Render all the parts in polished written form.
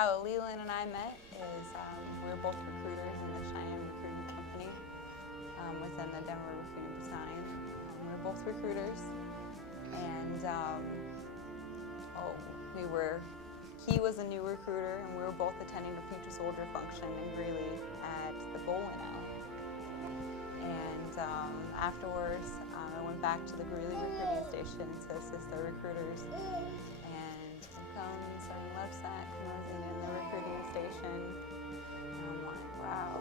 How Leland and I met is we were both recruiters in the Cheyenne recruiting company within the Denver Recruiting Battalion. We were both recruiters, and he was a new recruiter, and we were both attending a future soldier function in Greeley at the bowling alley. And afterwards, I went back to the Greeley recruiting station to assist the recruiters. And comes Sergeant Lebsack nosing in the recruiting station. And I'm like, wow,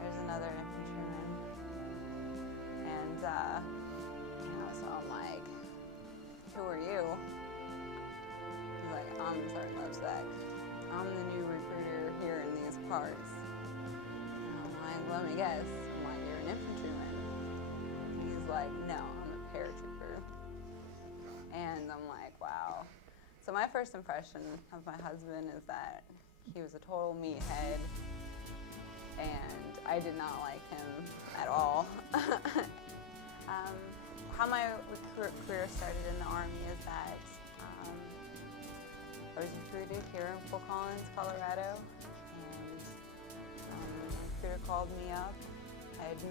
there's another infantryman. And so I'm like, who are you? He's like, I'm Sergeant Lebsack. I'm the new recruiter here in these parts. And I'm like, let me guess. I'm like, you're an infantryman. He's like, no, I'm a paratrooper. And I'm like, wow. So my first impression of my husband is that he was a total meathead, and I did not like him at all. How my career started in the Army is that I was recruited here in Fort Collins, Colorado, and the recruiter called me up. I had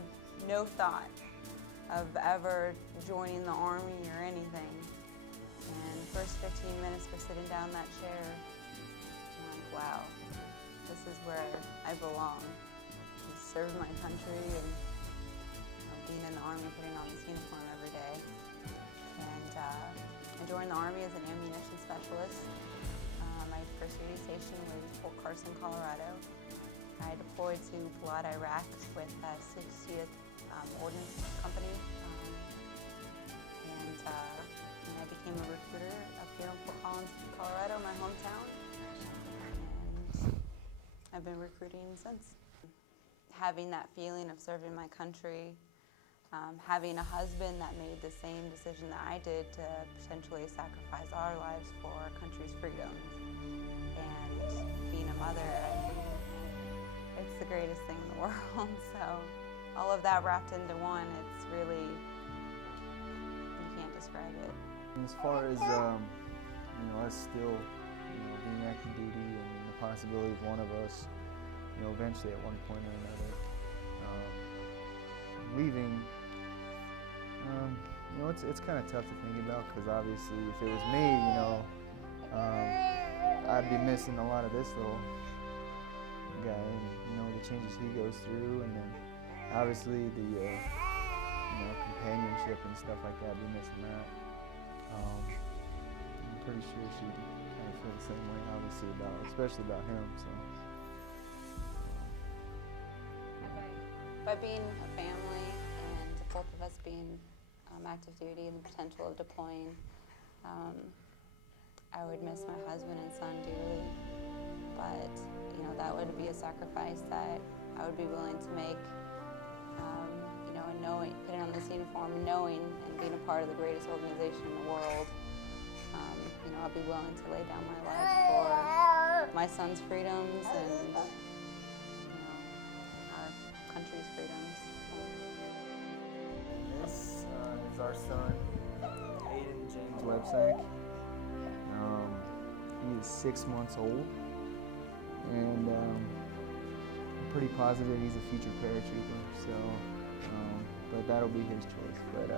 no thought of ever joining the Army or anything. And the first 15 minutes for sitting down in that chair, I'm like, wow, this is where I belong. Just serving my country and being in the Army, putting on this uniform every day. And I joined the Army as an ammunition specialist. My first duty station was Fort Carson, Colorado. I deployed to Balad, Iraq with 60th Ordnance Company. And I became a recruiter up here in Fort Collins, Colorado, my hometown. And I've been recruiting since. Having that feeling of serving my country, having a husband that made the same decision that I did to potentially sacrifice our lives for our country's freedoms, and being a mother, it's the greatest thing in the world. So all of that wrapped into one, it's really, you can't describe it. As far as us still being active duty and the possibility of one of us eventually at one point or another leaving, it's kind of tough to think about, because obviously if it was me, I'd be missing a lot of this little guy, and the changes he goes through, and then obviously the companionship and stuff like that, be missing that. I'm pretty sure she'd kind of feel the same way, obviously, especially about him. So. By being a family and both of us being active duty and the potential of deploying, I would miss my husband and son dearly. But that would be a sacrifice that I would be willing to make. And knowing, putting on this uniform, knowing and being a part of the greatest organization in the world, I'll be willing to lay down my life for my son's freedoms and our country's freedoms. This is our son, Hayden James Lebsack. He is 6 months old, and I'm pretty positive he's a future paratrooper. So, but that'll be his choice. But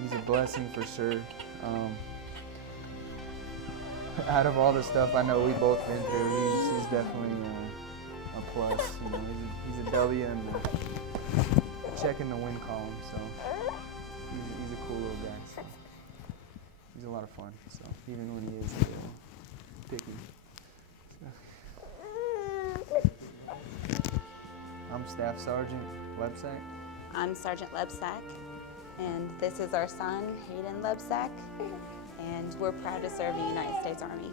he's a blessing for sure. Out of all the stuff I know we've both been through, he's definitely a plus. He's a W in the check in the win column. So he's a cool little guy. So he's a lot of fun. So even when he is picky. I'm Staff Sergeant Lebsack. I'm Sergeant Lebsack, and this is our son, Hayden Lebsack, and we're proud to serve the United States Army.